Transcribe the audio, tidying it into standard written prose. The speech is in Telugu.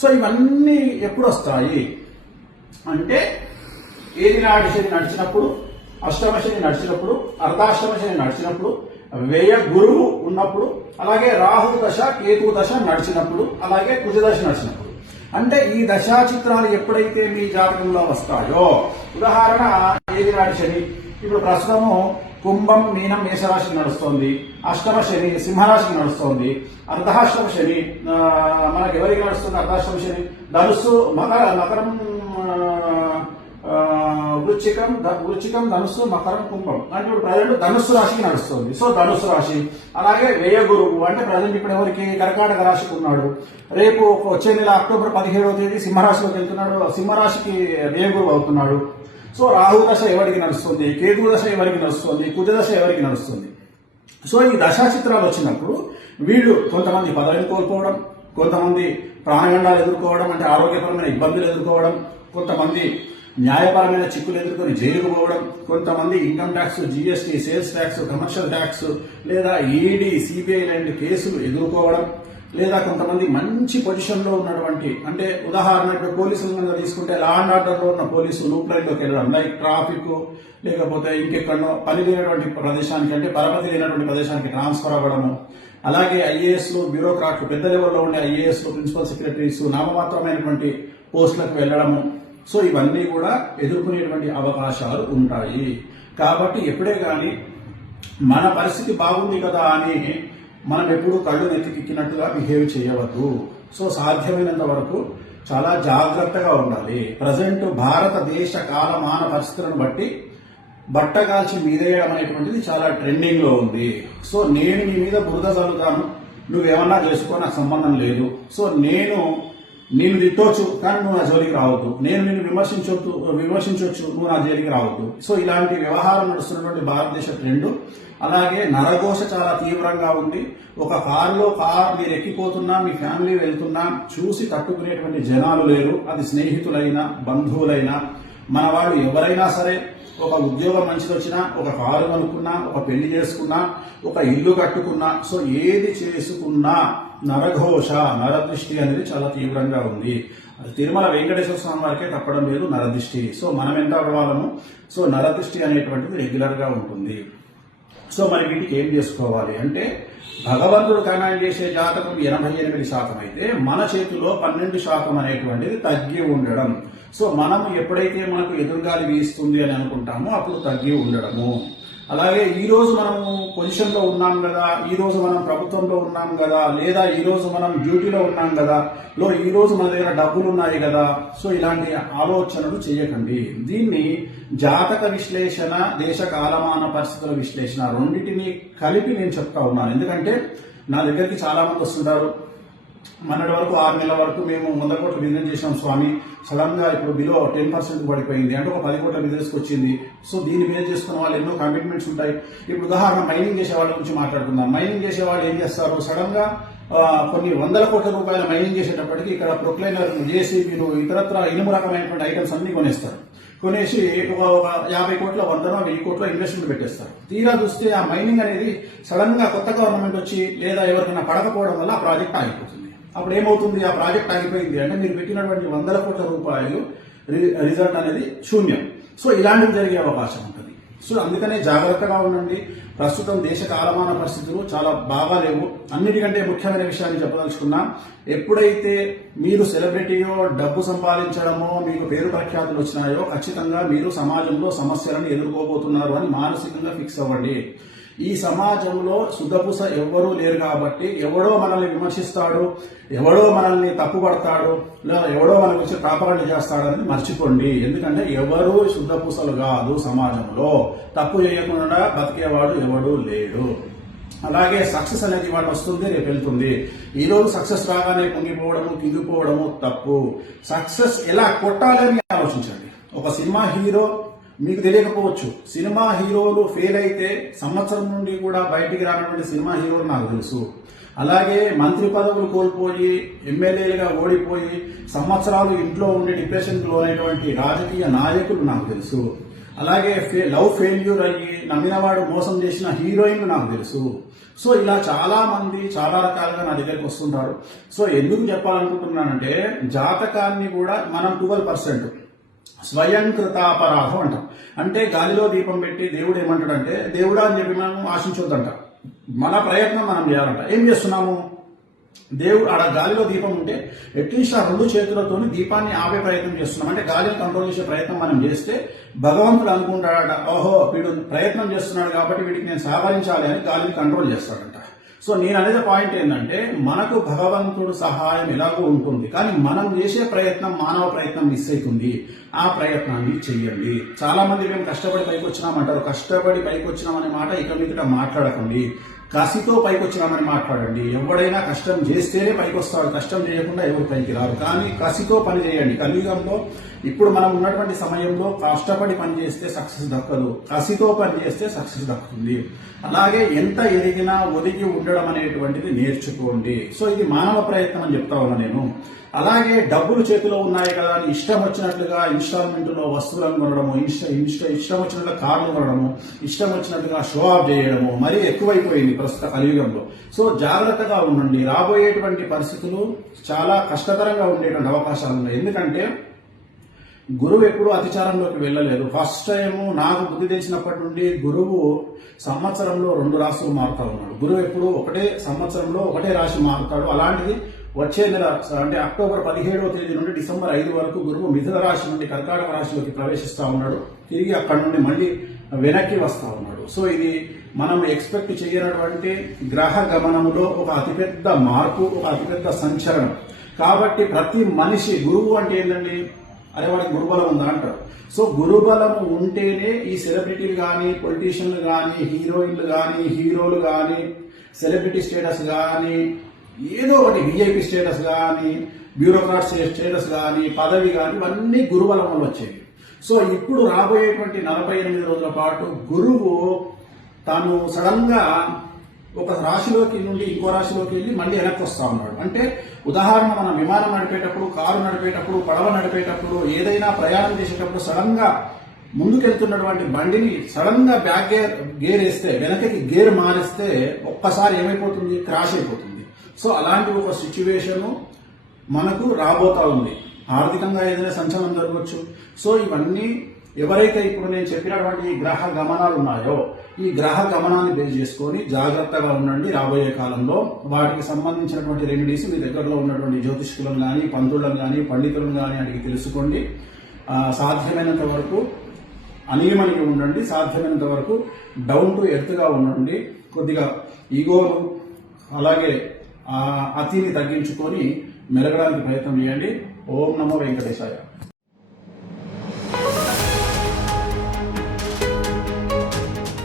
సో ఇవన్నీ ఎప్పుడు వస్తాయి అంటే ఏది నాడి శని నడిచినప్పుడు, అష్టమ శని నడిచినప్పుడు, అర్ధాష్టమ శని నడిచినప్పుడు, వ్యయ గురువు ఉన్నప్పుడు, అలాగే రాహు దశ కేతు దశ నడిచినప్పుడు, అలాగే కుజ దశ నడిచినప్పుడు. అంటే ఈ దశా చిత్రాలు ఎప్పుడైతే మీ జాతకంలో వస్తాయో, ఉదాహరణ ఏది నాటి శని ఇప్పుడు ప్రస్తుతము కుంభం మీనం మేషరాశికి నడుస్తోంది, అష్టమ శని సింహరాశికి నడుస్తోంది, అర్ధాష్టమ శని మనకి ఎవరికి నడుస్తుంది? అర్ధాష్టమ శని ధనుస్సు మకరం వృచ్చికం ధనుస్సు మకరం కుంభం అంటే ఇప్పుడు ప్రజెంట్ ధనుస్సు రాశికి నడుస్తుంది. సో ధనుస్సు రాశి. అలాగే వ్యయ గురువు అంటే ప్రజెంట్ ఇప్పుడు ఎవరికి కర్కాటక రాశికి ఉన్నాడు. రేపు వచ్చే నెల అక్టోబర్ 17వ తేదీ సింహరాశిలోకి వెళ్తున్నాడు. సింహరాశికి వ్యయ గురువు అవుతున్నాడు. సో రాహు దశ ఎవరికి నడుస్తుంది, కేతు దశ ఎవరికి నడుస్తుంది, కుజ దశ ఎవరికి నడుస్తుంది. సో ఈ దశా చిత్రాలు వచ్చినప్పుడు వీళ్ళు కొంతమంది పదవిని కోల్పోవడం, కొంతమంది ప్రాణగండాలు ఎదుర్కోవడం అంటే ఆరోగ్యపరమైన ఇబ్బందులు ఎదుర్కోవడం, కొంతమంది న్యాయపరమైన చిక్కులు ఎదుర్కొని జైలుకు పోవడం, కొంతమంది income tax, GST, sales tax, commercial tax లేదా ఈడీ, సిబిఐ లాంటి కేసులు ఎదుర్కోవడం, లేదా కొంతమంది మంచి పొజిషన్లో ఉన్నటువంటి అంటే ఉదాహరణకు పోలీసులు తీసుకుంటే లా అండ్ ఆర్డర్లో ఉన్న పోలీసులు లూప్ లైన్లోకి వెళ్ళడం, లైక్ ట్రాఫిక్ లేకపోతే ఇంకెక్కడో పని లేనటువంటి ప్రదేశానికి అంటే పరపతి లేనటువంటి ప్రదేశానికి ట్రాన్స్ఫర్ అవ్వడము, అలాగే ఐఏఎస్లు, బ్యూరోక్రాట్లు, పెద్ద లెవెల్లో ఉండే ఐఏఎస్లు, ప్రిన్సిపల్ సెక్రటరీస్ నామమాత్రమైనటువంటి పోస్టులకు వెళ్లడము. సో ఇవన్నీ కూడా ఎదుర్కొనేటువంటి అవకాశాలు ఉంటాయి. కాబట్టి ఎప్పుడే కానీ మన పరిస్థితి బాగుంది కదా అని మనం ఎప్పుడు కళ్ళు నెత్తికెక్కినట్టుగా బిహేవ్ చేయవద్దు. సో సాధ్యమైనంత వరకు చాలా జాగ్రత్తగా ఉండాలి. ప్రజెంట్ భారతదేశ కాలమాన పరిస్థితులను బట్టి బట్టగాల్చి మీదేయడం అనేటువంటిది చాలా ట్రెండింగ్ లో ఉంది. సో నేను నీ మీద బురద చల్లుతాను, నువ్వేమన్నా చేసుకో, నాకు సంబంధం లేదు. సో నేను తిట్టొచ్చు కానీ నువ్వు నా జోలికి రావద్దు, నేను నిన్ను విమర్శించవచ్చు, నువ్వు నా జోలికి రావద్దు. సో ఇలాంటి వ్యవహారం నడుస్తున్నటువంటి భారతదేశ ట్రెండ్. అలాగే నరఘోష చాలా తీవ్రంగా ఉంది. ఒక కారులో మీరు ఎక్కిపోతున్నా, మీ ఫ్యామిలీ వెళ్తున్నా చూసి తట్టుకునేటువంటి జనాలు లేరు. అది స్నేహితులైనా, బంధువులైనా, మన వాళ్ళు ఎవరైనా సరే. ఒక ఉద్యోగం మంచిది వచ్చినా, ఒక కారు కొనుక్కున్నా, ఒక పెళ్లి చేసుకున్నా, ఒక ఇల్లు కట్టుకున్నా, సో ఏది చేసుకున్నా నరఘోష, నరదృష్టి అనేది చాలా తీవ్రంగా ఉంది. తిరుమల వెంకటేశ్వర స్వామి వారికే తప్పడం లేదు నరదృష్టి. సో మనం ఎంత అవ్వాలము, సో నరదృష్టి అనేటువంటిది రెగ్యులర్ గా ఉంటుంది. సో మరి వీటికి ఏం చేసుకోవాలి అంటే, భగవంతుడు కమాండ్ చేసే జాతకం 88% అయితే మన చేతిలో 12% అనేటువంటిది తగ్గి ఉండడం. సో మనం ఎప్పుడైతే మనకు ఎదురుగాలి వీస్తుంది అని అనుకుంటామో అప్పుడు తగ్గి ఉండడము. అలాగే ఈ రోజు మనము పొజిషన్లో ఉన్నాం కదా, ఈ రోజు మనం ప్రభుత్వంలో ఉన్నాం కదా, లేదా ఈ రోజు మనం డ్యూటీలో ఉన్నాం కదా, ఈ రోజు మన దగ్గర డబ్బులు ఉన్నాయి కదా, సో ఇలాంటి ఆలోచనలు చేయకండి. దీన్ని జాతక విశ్లేషణ, దేశ కాలమాన పరిస్థితుల విశ్లేషణ రెండింటినీ కలిపి నేను చెప్తా ఉన్నాను. ఎందుకంటే నా దగ్గరికి చాలా మంది వస్తుంటారు. మొన్నటి వరకు 6 నెలల వరకు మేము 100 కోట్ల బిజినెస్ చేసాం స్వామి, సడన్ గా ఇప్పుడు బిలో 10% పడిపోయింది అంటే ఒక 10 కోట్ల బిజినెస్ వచ్చింది. సో దీన్ని బేస్ చేసుకున్న వాళ్ళు ఎన్నో కమిట్మెంట్స్ ఉంటాయి. ఇప్పుడు ఉదాహరణ మైనింగ్ చేసే వాళ్ళ గురించి మాట్లాడుకుందాం. మైనింగ్ చేసే వాళ్ళు ఏం చేస్తారు, సడన్ గా కొన్ని 100 కోట్ల రూపాయల మైనింగ్ చేసేటప్పటికి ఇక్కడ ప్రొక్లైనర్, జేసీబీలు, ఇతరత్ర ఇనుము రకమైనటువంటి ఐటమ్స్ అన్ని కొనేస్తారు. కొనేసి ఒక 50 కోట్ల 100 కోట్ల ఇన్వెస్ట్మెంట్ పెట్టేస్తారు. తీరా చూస్తే ఆ మైనింగ్ అనేది సడన్ గా కొత్త గవర్నమెంట్ వచ్చి లేదా ఎవరికైనా పడకపోవడం వల్ల ఆ ప్రాజెక్ట్ ఆగిపోతుంది. అప్పుడు ఏమవుతుంది, ఆ ప్రాజెక్ట్ ఆగిపోయింది అంటే మీరు పెట్టినటువంటి 100 కోట్ల రూపాయలు రిజల్ట్ అనేది శూన్యం. సో ఇలాంటివి జరిగే అవకాశం ఉంటుంది. సో అందుకనే జాగ్రత్తగా ఉండండి. ప్రస్తుతం దేశ కాలమాన పరిస్థితులు చాలా బాగా లేవు. అన్నిటికంటే ముఖ్యమైన విషయాన్ని చెప్పదలుచుకున్నా, ఎప్పుడైతే మీరు సెలబ్రిటీయో, డబ్బు సంపాదించడమో, మీకు పేరు ప్రఖ్యాతులు వచ్చినాయో ఖచ్చితంగా మీరు సమాజంలో సమస్యలను ఎదుర్కోబోతున్నారు అని మానసికంగా ఫిక్స్ అవ్వండి. ఈ సమాజంలో శుద్ధపూస ఎవ్వరూ లేరు కాబట్టి ఎవడో మనల్ని విమర్శిస్తాడు, ఎవడో మనల్ని తప్పుపడతాడు, లేదా ఎవడో మన గురించి ప్రాపగండ చేస్తాడని మర్చిపోండి. ఎందుకంటే ఎవరు శుద్ధపూసలు కాదు. సమాజంలో తప్పు చేయకుండా బతికేవాడు ఎవడూ లేడు. అలాగే సక్సెస్ అనేది వాడు వస్తుంది, రేపు వెళ్తుంది. ఈ రోజు సక్సెస్ రాగానే పొంగిపోవడము, కింగిపోవడము తప్పు. సక్సెస్ ఎలా కొట్టాలని ఆలోచించండి. ఒక సినిమా హీరో మీకు తెలియకపోవచ్చు, సినిమా హీరోలు ఫెయిల్ అయితే సంవత్సరం నుండి కూడా బయటికి రానటువంటి సినిమా హీరోలు నాకు తెలుసు. అలాగే మంత్రి పదవులు కోల్పోయి ఎమ్మెల్యేలుగా ఓడిపోయి సంవత్సరాలు ఇంట్లో ఉండి డిప్రెషన్కి లోనైనటువంటి రాజకీయ నాయకులు నాకు తెలుసు. అలాగే లవ్ ఫెయిల్యూర్ అయ్యి నమ్మినవాడు మోసం చేసిన హీరోయిన్లు నాకు తెలుసు. సో ఇలా చాలా మంది చాలా రకాలుగా నా దగ్గరికి వస్తుంటారు. సో ఎందుకు చెప్పాలనుకుంటున్నానంటే జాతకాన్ని కూడా మనం 12% స్వయంకృతాపరాధం అంటాం. అంటే గాలిలో దీపం పెట్టి దేవుడు ఏమంటాడంటే దేవుడా అని చెప్పి మనం ఆశించొద్దంట. మన ప్రయత్నం మనం చేయాలంట. ఏం చేస్తున్నాము? దేవుడు ఆడ గాలిలో దీపం ఉంటే అట్లీస్ట్ ఆ 2 చేతులతోని దీపాన్ని ఆపే ప్రయత్నం చేస్తున్నాం. అంటే గాలిని కంట్రోల్ చేసే ప్రయత్నం మనం చేస్తే భగవంతుడు అనుకుంటాడట, ఓహో వీడు ప్రయత్నం చేస్తున్నాడు కాబట్టి వీడికి నేను సహకరించాలి అని గాలిని కంట్రోల్ చేస్తాడంట. సో నేను అనేది పాయింట్ ఏంటంటే మనకు భగవంతుడు సహాయం ఎలాగో ఉంటుంది, కానీ మనం చేసే ప్రయత్నం మానవ ప్రయత్నం మిస్ అవుతుంది. ఆ ప్రయత్నాన్ని చెయ్యండి. చాలా మంది మేము కష్టపడి పైకి వచ్చినామంటారు. కష్టపడి పైకి వచ్చినామనే మాట ఇక మీదట మాట్లాడకండి. కసితో పైకి వచ్చినామని మాట్లాడండి. ఎవడైనా కష్టం చేస్తేనే పైకి వస్తాడు, కష్టం చేయకుండా ఎవరు పైకి రారు. కానీ కసితో పని చేయండి. కలియుగంలో ఇప్పుడు మనం ఉన్నటువంటి సమయంలో కష్టపడి పని చేస్తే సక్సెస్ దక్కదు, కసితో పని చేస్తే సక్సెస్ దక్కుతుంది. అలాగే ఎంత ఎదిగినా ఒదిగి ఉండడం అనేటువంటిది నేర్చుకోండి. సో ఇది మానవ ప్రయత్నం అని చెప్తా ఉన్నా నేను. అలాగే డబ్బులు చేతిలో ఉన్నాయి కదా అని ఇష్టం వచ్చినట్లుగా ఇన్స్టాల్మెంట్లో వస్తువులను కొనడము, ఇష్టం వచ్చినట్లుగా కార్లు కొనడము, ఇష్టం వచ్చినట్లుగా షో ఆఫ్ చేయడము మరీ ఎక్కువైపోయింది ప్రస్తుత కలియుగంలో. సో జాగ్రత్తగా ఉండండి. రాబోయేటువంటి పరిస్థితులు చాలా కష్టతరంగా ఉండేటువంటి అవకాశాలు ఉన్నాయి. ఎందుకంటే గురువు ఎప్పుడు అతిచారంలోకి వెళ్ళలేదు. ఫస్ట్ టైం నాకు బుద్ధి తెలిసినప్పటి నుండి గురువు సంవత్సరంలో 2 రాశులు మారుతా ఉన్నాడు. గురువు ఎప్పుడు ఒకటే సంవత్సరంలో ఒకటే రాశి మారుతాడు. అలాంటిది వచ్చే నెల అంటే అక్టోబర్ 17వ తేదీ నుండి డిసెంబర్ 5 వరకు గురువు మిథున రాశి నుండి కర్కాటక రాశిలోకి ప్రవేశిస్తా ఉన్నాడు. తిరిగి అక్కడి నుండి మళ్ళీ వెనక్కి వస్తా ఉన్నాడు. సో ఇది మనం ఎక్స్పెక్ట్ చేయనటువంటి గ్రహ గమనంలో ఒక అతిపెద్ద మార్పు, ఒక అతిపెద్ద సంచలనం. కాబట్టి ప్రతి మనిషి గురువు అంటే ఏంటండి, అరే వాడికి గురుబలం ఉందా అంటారు. సో గురుబలము ఉంటేనే ఈ సెలబ్రిటీలు కానీ, పొలిటీషియన్లు కానీ, హీరోయిన్లు కానీ, హీరోలు కానీ, సెలబ్రిటీ స్టేటస్ కానీ, ఏదో ఒకటి విఐపి స్టేటస్ కానీ, బ్యూరోక్రాట్ స్టేటస్ కానీ, పదవి కానీ, ఇవన్నీ గురుబలం వల్ల వచ్చేవి. సో ఇప్పుడు రాబోయేటువంటి 48 రోజుల పాటు గురువు తాను సడన్ గా ఒక రాశిలోకి నుండి ఇంకో రాశిలోకి వెళ్ళి మళ్ళీ వెనక్కి వస్తా ఉన్నాడు. అంటే ఉదాహరణ, మనం విమానం నడిపేటప్పుడు, కారు నడిపేటప్పుడు, పడవ నడిపేటప్పుడు, ఏదైనా ప్రయాణం చేసేటప్పుడు సడన్ గా ముందుకెళ్తున్నటువంటి బండిని సడన్ గా బ్యాక్ గేర్ వేస్తే, వెనకకి గేర్ మారిస్తే ఒక్కసారి ఏమైపోతుంది, క్రాష్ అయిపోతుంది. సో అలాంటి ఒక సిచ్యువేషన్ మనకు రాబోతా ఉంది. ఆర్థికంగా ఏదైనా సంచలనం జరగవచ్చు. సో ఇవన్నీ ఎవరైతే ఇప్పుడు నేను చెప్పినటువంటి ఈ గ్రహ గమనాలు ఉన్నాయో, ఈ గ్రహ గమనాన్ని బేస్ చేసుకొని జాగ్రత్తగా ఉండండి. రాబోయే కాలంలో వాటికి సంబంధించినటువంటి రెమెడీస్ మీ దగ్గరలో ఉన్నటువంటి జ్యోతిష్కులను కానీ, పంతులను కానీ, పండితులను కానీ అడిగి తెలుసుకోండి. సాధ్యమైనంత వరకు అనియమనిగా ఉండండి. సాధ్యమైనంత వరకు డౌన్ టు ఎర్త్ గా ఉండండి. కొద్దిగా ఈగోను అలాగే అతిని తగ్గించుకొని మెలగడానికి ప్రయత్నం చేయండి. ఓం నమో వెంకటేశాయ.